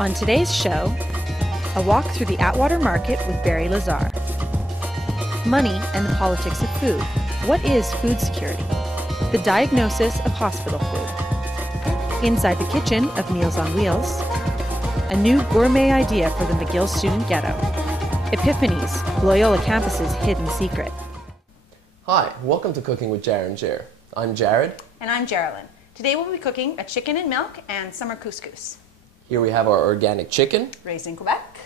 On today's show, a walk through the Atwater Market with Barry Lazar. Money and the politics of food. What is food security? The diagnosis of hospital food. Inside the kitchen of Meals on Wheels. A new gourmet idea for the McGill student ghetto. Epiphanies, Loyola campus's hidden secret. Hi, welcome to Cooking with Jared and Jer. I'm Jared. And I'm Geraldine. Today we'll be cooking a chicken and milk and summer couscous. Here we have our organic chicken, Raised in Quebec.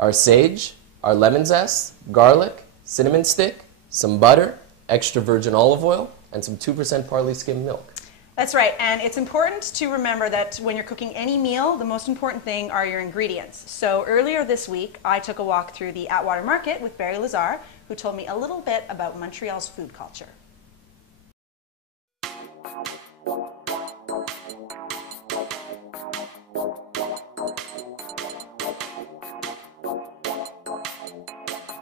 our sage, our lemon zest, garlic, cinnamon stick, some butter, extra virgin olive oil, and some 2% Parley skim milk. That's right, and it's important to remember that when you're cooking any meal, the most important thing are your ingredients. So earlier this week, I took a walk through the Atwater Market with Barry Lazar, who told me a little bit about Montreal's food culture.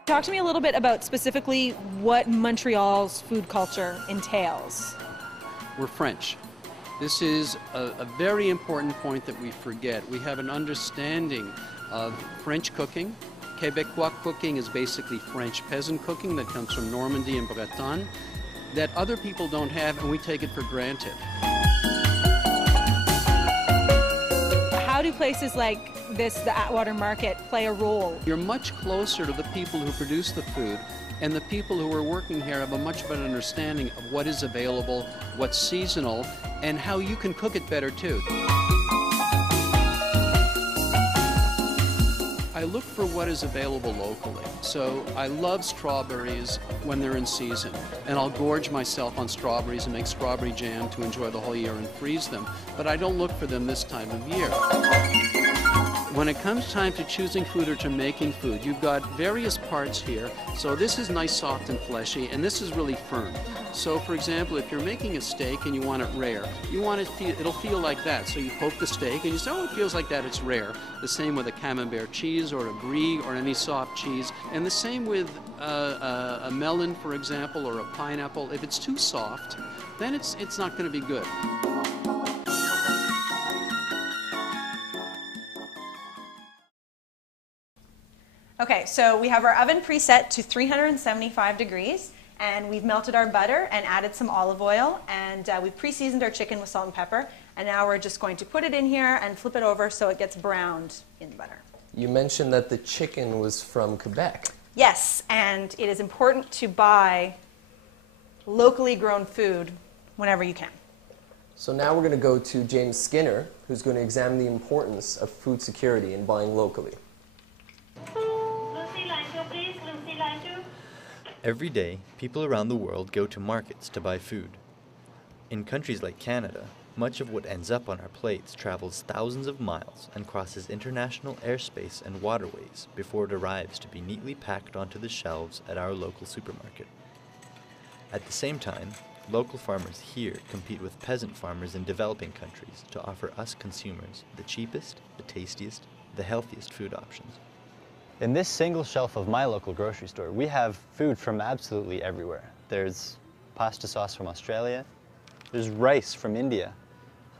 Talk to me a little bit about specifically what Montreal's food culture entails. We're French. This is a very important point that we forget. We have an understanding of French cooking. Quebecois cooking is basically French peasant cooking that comes from Normandy and Bretagne that other people don't have, and we take it for granted. How do places like this, the Atwater Market, play a role? You're much closer to the people who produce the food, and the people who are working here have a much better understanding of what is available, what's seasonal, and how you can cook it better too. I look for what is available locally. So I love strawberries when they're in season, and I'll gorge myself on strawberries and make strawberry jam to enjoy the whole year and freeze them. But I don't look for them this time of year. When it comes time to choosing food or to making food, you've got various parts here. So this is nice, soft, and fleshy, and this is really firm. So for example, if you're making a steak and you want it rare, you want it it'll feel like that. So you poke the steak and you say, oh, it feels like that, it's rare. The same with a camembert cheese or a brie or any soft cheese. And the same with a melon, for example, or a pineapple. If it's too soft, then it's not going to be good. Okay, so we have our oven preset to 375 degrees, and we've melted our butter and added some olive oil, and we've pre-seasoned our chicken with salt and pepper, and now we're just going to put it in here and flip it over so it gets browned in the butter. You mentioned that the chicken was from Quebec. Yes, and it is important to buy locally grown food whenever you can. So now we're going to go to James Skinner, who's going to examine the importance of food security and buying locally. Every day, people around the world go to markets to buy food. In countries like Canada, much of what ends up on our plates travels thousands of miles and crosses international airspace and waterways before it arrives to be neatly packed onto the shelves at our local supermarket. At the same time, local farmers here compete with peasant farmers in developing countries to offer us consumers the cheapest, the tastiest, the healthiest food options. In this single shelf of my local grocery store, we have food from absolutely everywhere. There's pasta sauce from Australia, there's rice from India,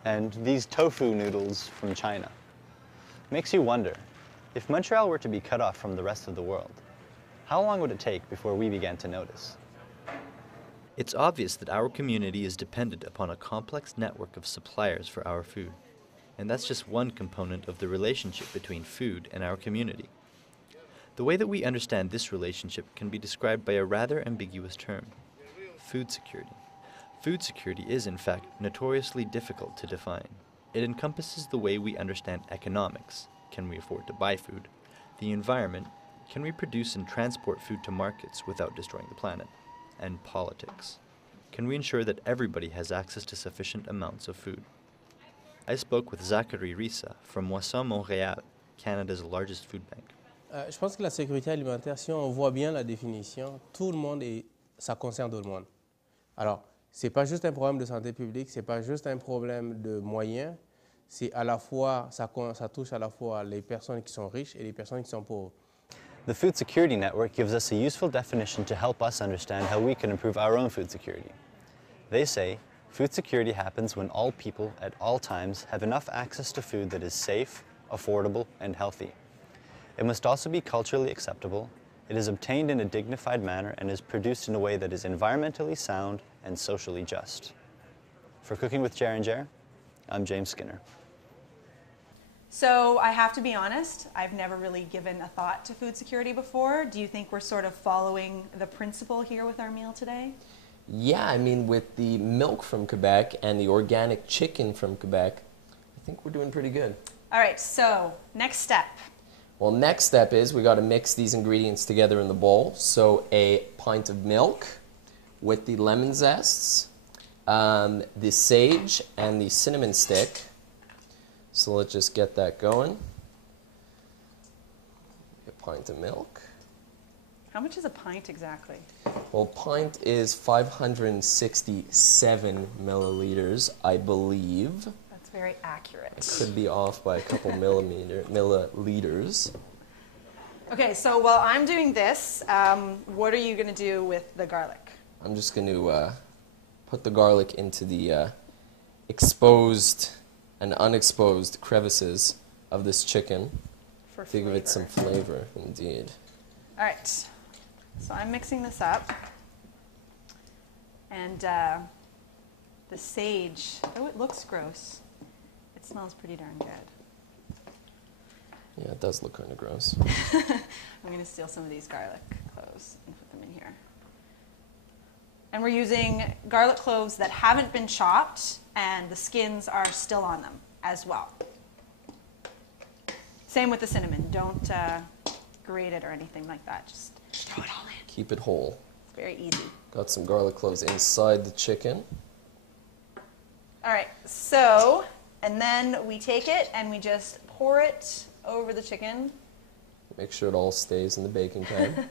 and these tofu noodles from China. Makes you wonder, if Montreal were to be cut off from the rest of the world, how long would it take before we began to notice? It's obvious that our community is dependent upon a complex network of suppliers for our food, and that's just one component of the relationship between food and our community. The way that we understand this relationship can be described by a rather ambiguous term: food security. Food security is, in fact, notoriously difficult to define. It encompasses the way we understand economics: can we afford to buy food? The environment: can we produce and transport food to markets without destroying the planet? And politics: can we ensure that everybody has access to sufficient amounts of food? I spoke with Zachary Rissa from Montreal, Canada's largest food bank. Je pense que la sécurité alimentaire, si on voit bien la définition, tout le monde ça concerne tout le monde. Alors, ce n'est pas juste un problème de santé publique, ce n'est pas juste un problème de moyens, c'est à la fois, ça touche à la fois les personnes qui sont riches et les personnes qui sont pauvres. The Food Security Network gives us a useful definition to help us understand how we can improve our own food security. They say, food security happens when all people at all times have enough access to food that is safe, affordable, and healthy. It must also be culturally acceptable. It is obtained in a dignified manner and is produced in a way that is environmentally sound and socially just. For Cooking with Jer and Jer, I'm James Skinner. So I have to be honest, I've never really given a thought to food security before. Do you think we're sort of following the principle here with our meal today? Yeah, I mean, with the milk from Quebec and the organic chicken from Quebec, I think we're doing pretty good. All right, so next step. Well, next step is we got to mix these ingredients together in the bowl. So a pint of milk with the lemon zests, the sage, and the cinnamon stick. So let's just get that going. A pint of milk. How much is a pint exactly? Well, pint is 567 milliliters, I believe. That's very accurate. It could be off by a couple milliliters. Okay, so while I'm doing this, what are you going to do with the garlic? I'm just going to put the garlic into the exposed and unexposed crevices of this chicken For to give it some flavor, indeed. All right, so I'm mixing this up. And the sage, oh, it looks gross. It smells pretty darn good. Yeah, it does look kind of gross. I'm going to steal some of these garlic cloves and put them in here. And we're using garlic cloves that haven't been chopped, and the skins are still on them as well. Same with the cinnamon. Don't grate it or anything like that. Just throw it all in. Keep it whole. It's very easy. Got some garlic cloves inside the chicken. All right, so, and then we take it and we just pour it over the chicken. Make sure it all stays in the baking pan.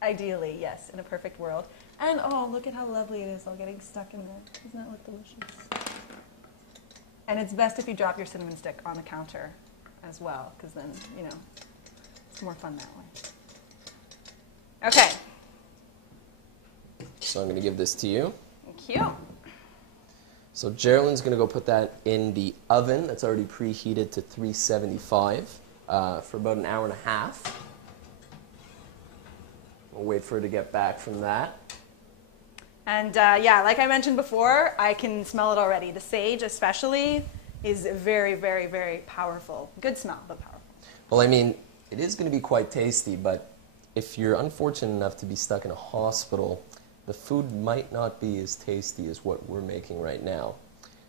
Ideally, yes, in a perfect world. And oh, look at how lovely it is all getting stuck in there. Doesn't that look delicious? And it's best if you drop your cinnamon stick on the counter as well, because then, you know, it's more fun that way. Okay. So I'm going to give this to you. Thank you. So Geraldine's going to go put that in the oven that's already preheated to 375 for about an hour and a half. We'll wait for her to get back from that. And yeah, like I mentioned before, I can smell it already. The sage especially is very, very, very powerful. Good smell, but powerful. Well, I mean, it is going to be quite tasty, but if you're unfortunate enough to be stuck in a hospital, the food might not be as tasty as what we're making right now.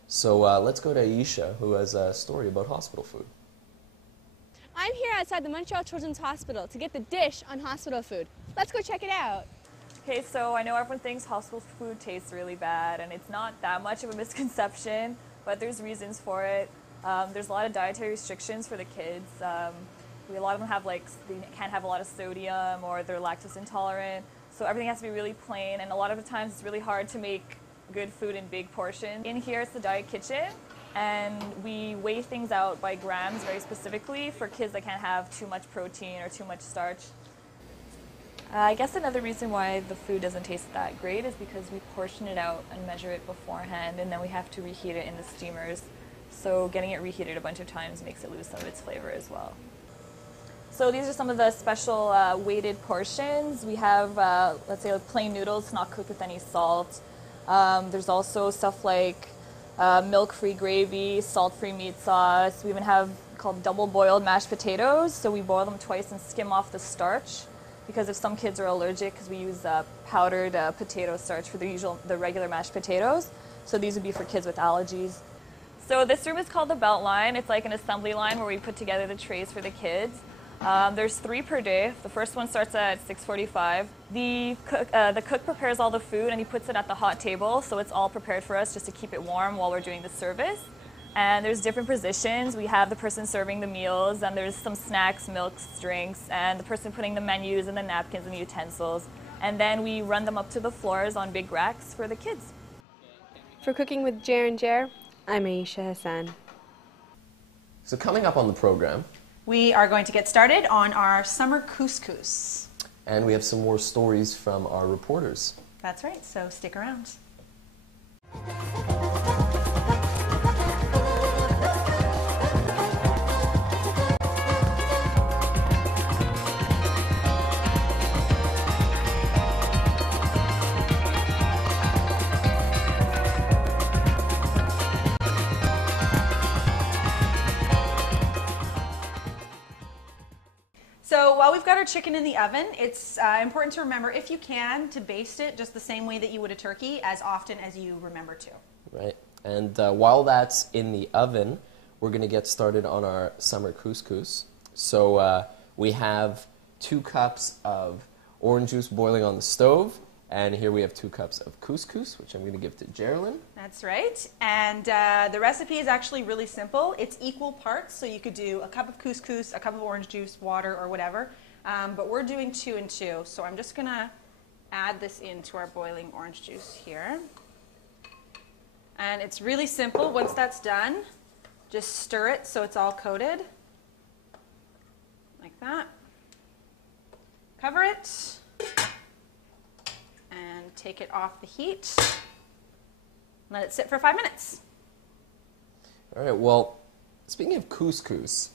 So let's go to Aisha, who has a story about hospital food. I'm here outside the Montreal Children's Hospital to get the dish on hospital food. Let's go check it out. Okay, so I know everyone thinks hospital food tastes really bad, and it's not that much of a misconception, but there's reasons for it. There's a lot of dietary restrictions for the kids. A lot of them have, like, they can't have a lot of sodium, or they're lactose intolerant. So everything has to be really plain, and a lot of the times it's really hard to make good food in big portions. In here it's the diet kitchen, and we weigh things out by grams very specifically for kids that can't have too much protein or too much starch. I guess another reason why the food doesn't taste that great is because we portion it out and measure it beforehand, and then we have to reheat it in the steamers. So getting it reheated a bunch of times makes it lose some of its flavor as well. So these are some of the special weighted portions. We have, let's say, plain noodles not cooked with any salt. There's also stuff like milk-free gravy, salt-free meat sauce. We even have called double-boiled mashed potatoes. So we boil them twice and skim off the starch, because if some kids are allergic, because we use powdered potato starch for the regular mashed potatoes. So these would be for kids with allergies. So this room is called the belt line. It's like an assembly line where we put together the trays for the kids. There's 3 per day. The first one starts at 6:45. The cook prepares all the food and he puts it at the hot table, so it's all prepared for us just to keep it warm while we're doing the service. And there's different positions. We have the person serving the meals, and there's some snacks, milks, drinks, and the person putting the menus and the napkins and the utensils. And then we run them up to the floors on big racks for the kids. For Cooking with Jer and Jer, I'm Aisha Hassan. So coming up on the program, We are going to get started on our summer couscous. and we have some more stories from our reporters. That's right, so stick around. So while we've got our chicken in the oven, it's important to remember, if you can, to baste it just the same way that you would a turkey as often as you remember to. Right. And while that's in the oven, we're going to get started on our summer couscous. So we have 2 cups of orange juice boiling on the stove. And here we have 2 cups of couscous, which I'm going to give to Geraldine. That's right. And the recipe is actually really simple. It's equal parts, so you could do a cup of couscous, a cup of orange juice, water, or whatever. But we're doing 2 and 2. So I'm just going to add this into our boiling orange juice here. And it's really simple. Once that's done, just stir it so it's all coated. Like that. Cover it. And take it off the heat. Let it sit for 5 minutes. All right, well, speaking of couscous,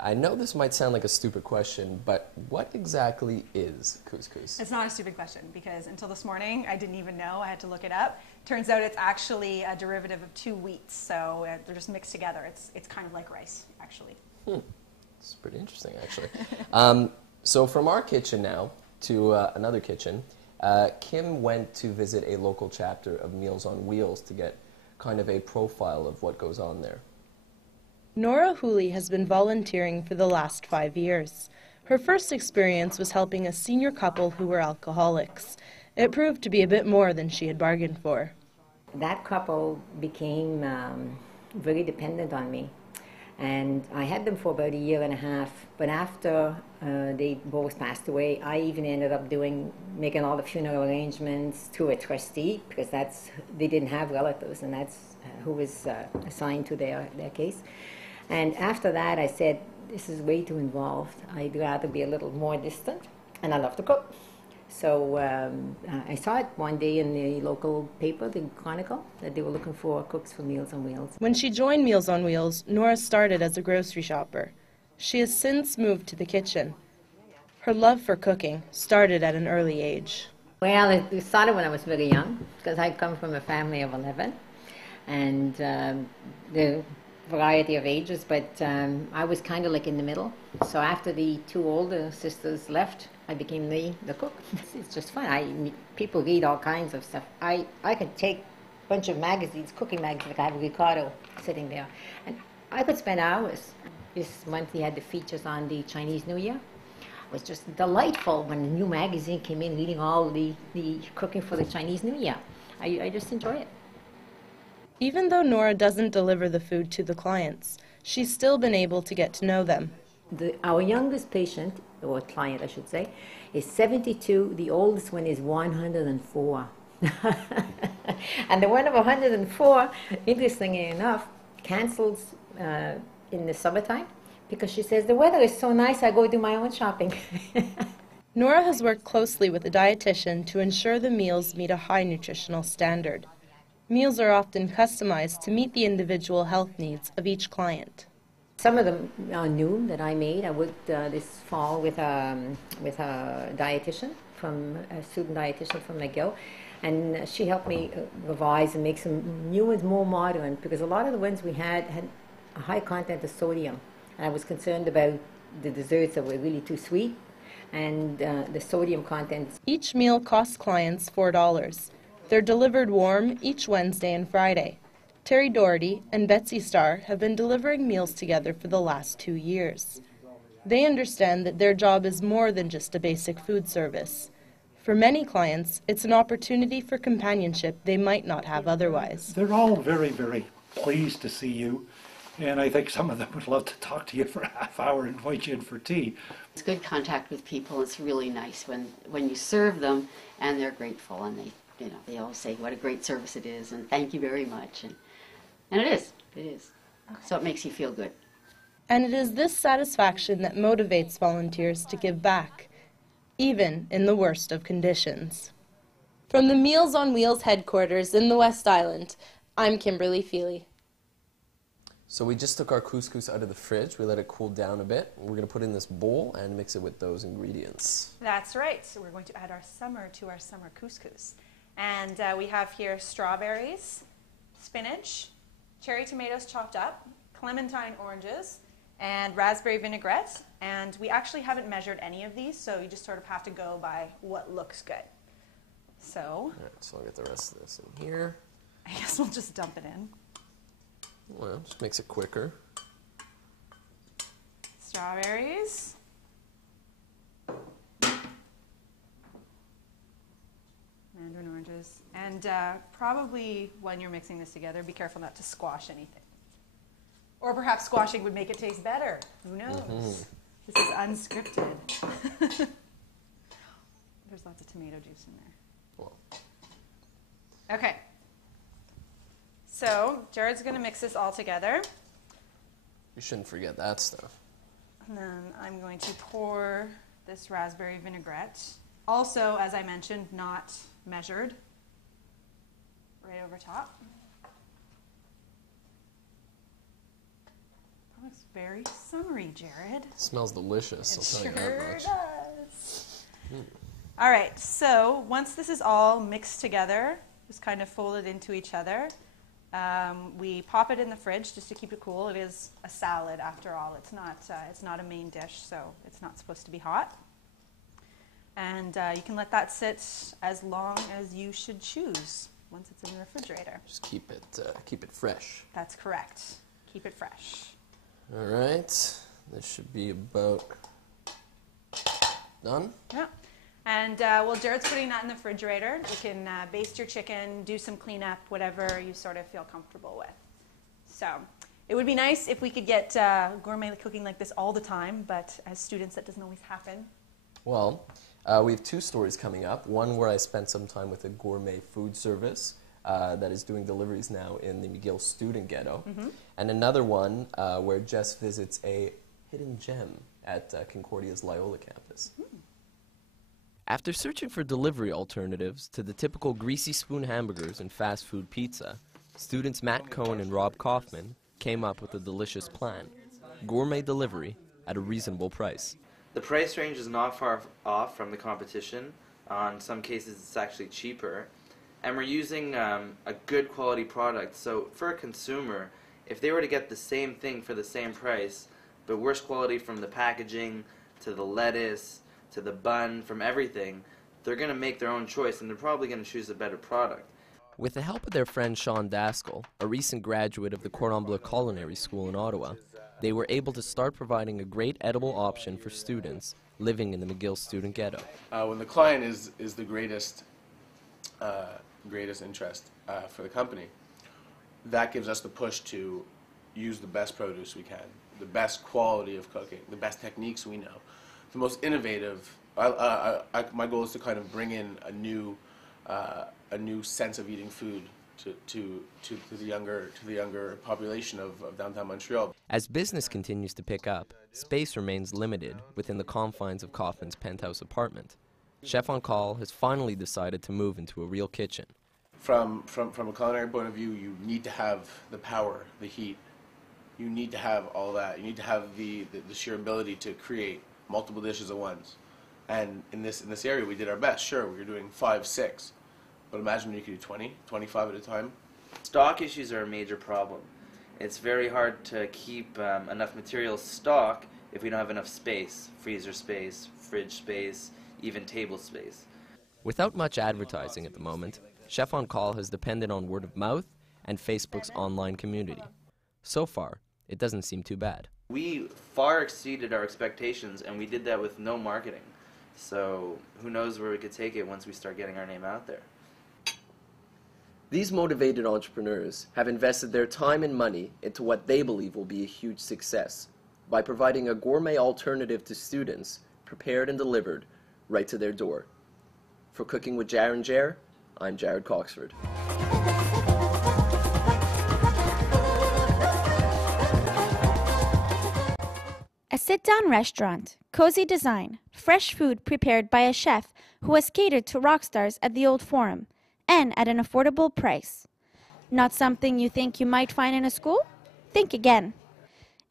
I know this might sound like a stupid question, but what exactly is couscous? It's not a stupid question, because until this morning I didn't even know. I had to look it up. Turns out it's actually a derivative of 2 wheats, so they're just mixed together. It's kind of like rice, actually. It's pretty interesting, actually. So from our kitchen now to another kitchen, Kim went to visit a local chapter of Meals on Wheels to get kind of a profile of what goes on there. Nora Hooley has been volunteering for the last 5 years. Her first experience was helping a senior couple who were alcoholics. It proved to be a bit more than she had bargained for. That couple became very dependent on me. And I had them for about 1.5 years, but after they both passed away, I even ended up making all the funeral arrangements through a trustee, because they didn't have relatives, and that's who was assigned to their case. And after that, I said, this is way too involved. I'd rather be a little more distant, and I love to cook. So I saw it one day in the local paper, the Chronicle, that they were looking for cooks for Meals on Wheels. When she joined Meals on Wheels, Nora started as a grocery shopper. She has since moved to the kitchen. Her love for cooking started at an early age. Well, it started when I was very young, because I come from a family of 11, and the variety of ages, but I was kind of like in the middle. So after the 2 older sisters left, I became the cook. It's just fun. People read all kinds of stuff. I could take a bunch of magazines, cooking magazines, like I have Ricardo sitting there, and I could spend hours. This month he had the features on the Chinese New Year. It was just delightful when a new magazine came in, reading all the cooking for the Chinese New Year. I just enjoy it. Even though Nora doesn't deliver the food to the clients, she's still been able to get to know them. Our youngest patient, or client I should say, is 72. The oldest one is 104. And the one of 104, interestingly enough, cancels in the summertime, because she says, the weather is so nice, I go do my own shopping. Nora has worked closely with a dietitian to ensure the meals meet a high nutritional standard. Meals are often customized to meet the individual health needs of each client. Some of them are new that I made. I worked this fall with a dietitian, a student dietitian from McGill, and she helped me revise and make some new ones more modern, because a lot of the ones we had a high content of sodium, and I was concerned about the desserts that were really too sweet, and the sodium content. Each meal costs clients $4. They're delivered warm each Wednesday and Friday. Terry Doherty and Betsy Starr have been delivering meals together for the last 2 years. They understand that their job is more than just a basic food service. For many clients, it's an opportunity for companionship they might not have otherwise. They're all very, very pleased to see you, and I think some of them would love to talk to you for a half hour and invite you in for tea. It's good contact with people. It's really nice when you serve them and they're grateful, and they always say what a great service it is and thank you very much. And it is. Okay. So it makes you feel good. And it is this satisfaction that motivates volunteers to give back, even in the worst of conditions. From the Meals on Wheels headquarters in the West Island, I'm Kimberly Feely. So we just took our couscous out of the fridge. We let it cool down a bit. We're going to put it in this bowl and mix it with those ingredients. That's right. So we're going to add our summer to our summer couscous. And we have here strawberries, spinach, cherry tomatoes chopped up, clementine oranges, and raspberry vinaigrette. And we actually haven't measured any of these, so you just sort of have to go by what looks good. So, all right, so I'll get the rest of this in here. I guess we'll just dump it in. Well, just makes it quicker. Strawberries. Mandarin oranges. And probably when you're mixing this together, be careful not to squash anything. Or perhaps squashing would make it taste better. Who knows? Mm-hmm. This is unscripted. There's lots of tomato juice in there. Well. Okay. So Jared's going to mix this all together. You shouldn't forget that stuff. And then I'm going to pour this raspberry vinaigrette. Also, as I mentioned, not measured. Right over top. That looks very summery, Jared. It smells delicious, I'll tell you that much. Does. All right, so once this is all mixed together, just kind of folded into each other, we pop it in the fridge just to keep it cool. It is a salad after all. It's not a main dish, so it's not supposed to be hot. And you can let that sit as long as you should choose once it's in the refrigerator. Just keep it fresh. That's correct. Keep it fresh. All right, this should be about done. Yeah. And while Jared's putting that in the refrigerator, you can baste your chicken, do some cleanup, whatever you sort of feel comfortable with. So it would be nice if we could get gourmet cooking like this all the time, but as students, that doesn't always happen. Well, we have two stories coming up. One where I spent some time with a gourmet food service that is doing deliveries now in the McGill student ghetto. Mm-hmm. And another one where Jess visits a hidden gem at Concordia's Loyola campus. Mm-hmm. After searching for delivery alternatives to the typical greasy spoon hamburgers and fast food pizza, students Matt Cohen and Rob Kaufman came up with a delicious plan: gourmet delivery at a reasonable price. The price range is not far off from the competition. In some cases it's actually cheaper. And we're using a good quality product. So for a consumer, if they were to get the same thing for the same price, but worse quality from the packaging to the lettuce to the bun, from everything, they're going to make their own choice, and they're probably going to choose a better product. With the help of their friend Sean Daskell, a recent graduate of the Cordon Bleu Culinary School in Ottawa, they were able to start providing a great edible option for students living in the McGill student ghetto. When the client is the greatest interest for the company, that gives us the push to use the best produce we can, the best quality of cooking, the best techniques we know, the most innovative. My goal is to kind of bring in a new sense of eating food to the younger population of downtown Montreal. As business continues to pick up, space remains limited within the confines of Kaufman's penthouse apartment. Chef on Call has finally decided to move into a real kitchen. From a culinary point of view, you need to have the power, the heat. You need to have all that. You need to have the sheer ability to create multiple dishes at once. And in this area, we did our best. Sure, we were doing 5, 6. But imagine you could do 20, 25 at a time. Stock issues are a major problem. It's very hard to keep enough material stock if we don't have enough space, freezer space, fridge space, even table space. Without much advertising at the moment, Chef on Call has depended on word of mouth and Facebook's online community. So far, it doesn't seem too bad. We far exceeded our expectations, and we did that with no marketing. So who knows where we could take it once we start getting our name out there. These motivated entrepreneurs have invested their time and money into what they believe will be a huge success by providing a gourmet alternative to students, prepared and delivered right to their door. For Cooking with Jar and Jar, I'm Jared Coxford. A sit-down restaurant, cozy design, fresh food prepared by a chef who has catered to rock stars at the Old Forum, and at an affordable price. Not something you think you might find in a school? Think again.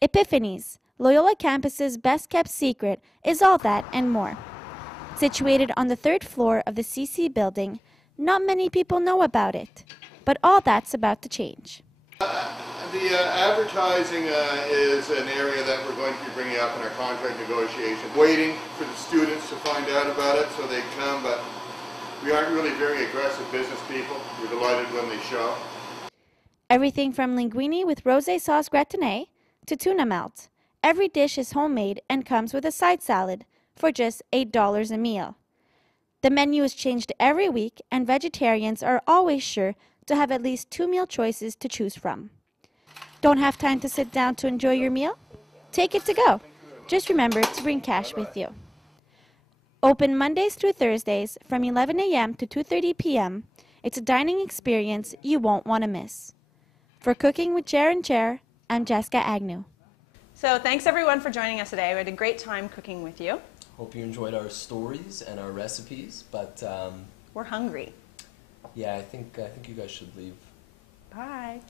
Epiphanies, Loyola campus's best-kept secret, is all that and more. Situated on the 3rd floor of the CC building, not many people know about it, but all that's about to change. I'm The advertising is an area that we're going to be bringing up in our contract negotiation. Waiting for the students to find out about it so they come, but we aren't really very aggressive business people. We're delighted when they show. Everything from linguine with rosé sauce gratinée to tuna melt. Every dish is homemade and comes with a side salad for just $8 a meal. The menu is changed every week, and vegetarians are always sure to have at least 2 meal choices to choose from. Don't have time to sit down to enjoy your meal? Take it to go. Just remember to bring cash with you. Open Mondays through Thursdays from 11 a.m. to 2:30 p.m. It's a dining experience you won't want to miss. For Cooking with Chair and Chair, I'm Jessica Agnew. So thanks everyone for joining us today. We had a great time cooking with you. Hope you enjoyed our stories and our recipes, but we're hungry. yeah, I think you guys should leave. Bye.